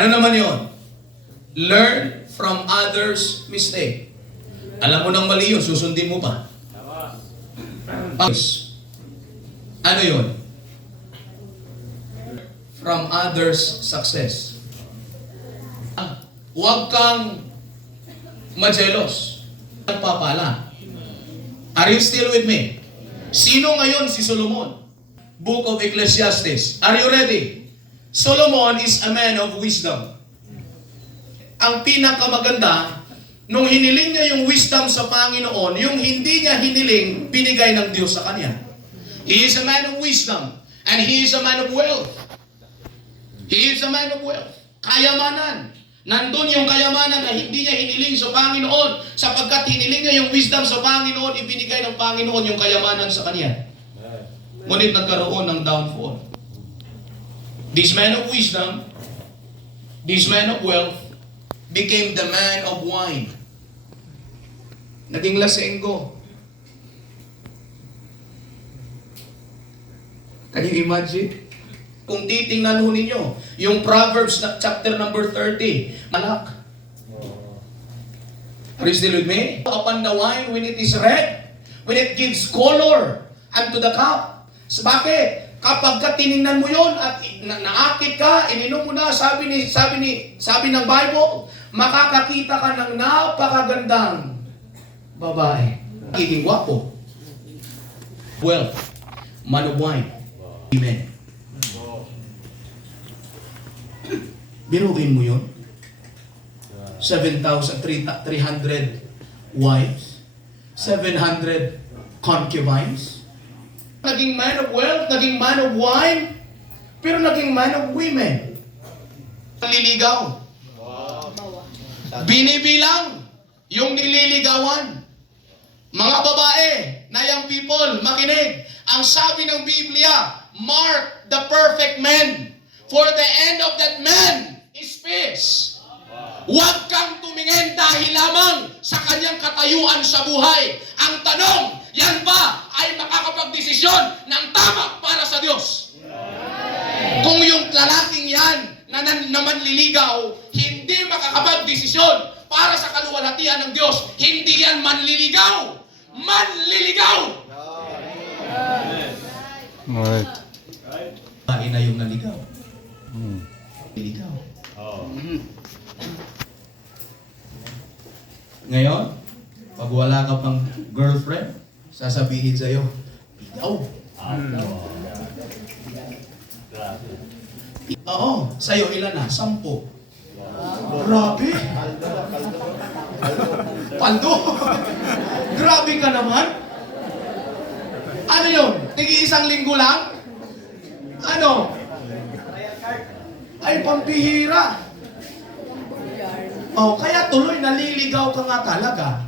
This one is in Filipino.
Ano naman yon? Learn from others' mistake. Alam mo nang mali yun, susundin mo pa. Ano yon? From others' success. Huwag kang majelos. Nagpapala. Are you still with me? Sino ngayon si Solomon? Book of Ecclesiastes. Are you ready? Solomon is a man of wisdom. Ang pinakamaganda, nung hiniling niya yung wisdom sa Panginoon, yung hindi niya hiniling, binigay ng Diyos sa kanya. He is a man of wisdom, and he is a man of wealth. He is a man of wealth. Kayamanan. Nandun yung kayamanan na hindi niya hiniling sa Panginoon, sapagkat hiniling niya yung wisdom sa Panginoon, ibinigay ng Panginoon yung kayamanan sa kanya. Ngunit nagkaroon ng downfall. This man of wisdom, this man of wealth, became the man of wine. Naging lasenggo. Can you imagine? Kung titingnan ho ninyo, yung Proverbs chapter number 30, malak. Are you still with me? Upon the wine when it is red, when it gives color unto the cup. So bakit? Kapag ka tiningnan mo yon at naakit ka, ininom mo na, sabi ng Bible, makakakita ka ng napakagandang babae. Magiging gwapo. Wealth. Man of wine. Amen. Biruin mo yun. 7,300 wives. 700 concubines. Naging man of wealth, naging man of wine, pero naging man of women. Naliligaw. Binibilang yung nililigawan. Mga babae, na young people, makinig. Ang sabi ng Biblia, mark the perfect man, for the end of that man is peace. Huwag kang tumingin dahil lamang sa kanyang katayuan sa buhay. Ang tanong, yan ba ay makakapagdesisyon ng tama para sa Diyos? Kung yung lalaking yan na manliligaw, hindi makakapagdesisyon para sa kaluwalhatian ng Diyos, hindi yan manliligaw. Manliligaw! Right. Bahay na yung naligaw. Naligaw. Ngayon, pag wala ka pang girlfriend, sasabihin sa'yo, ligaw. Oo, sa'yo ilan na? 10. Grabe! Paldo! Grabe ka naman! Ano yun? Tigi-isang linggo lang? Ano? Ay, pampihira! Oh, kaya tuloy naliligaw ka nga talaga.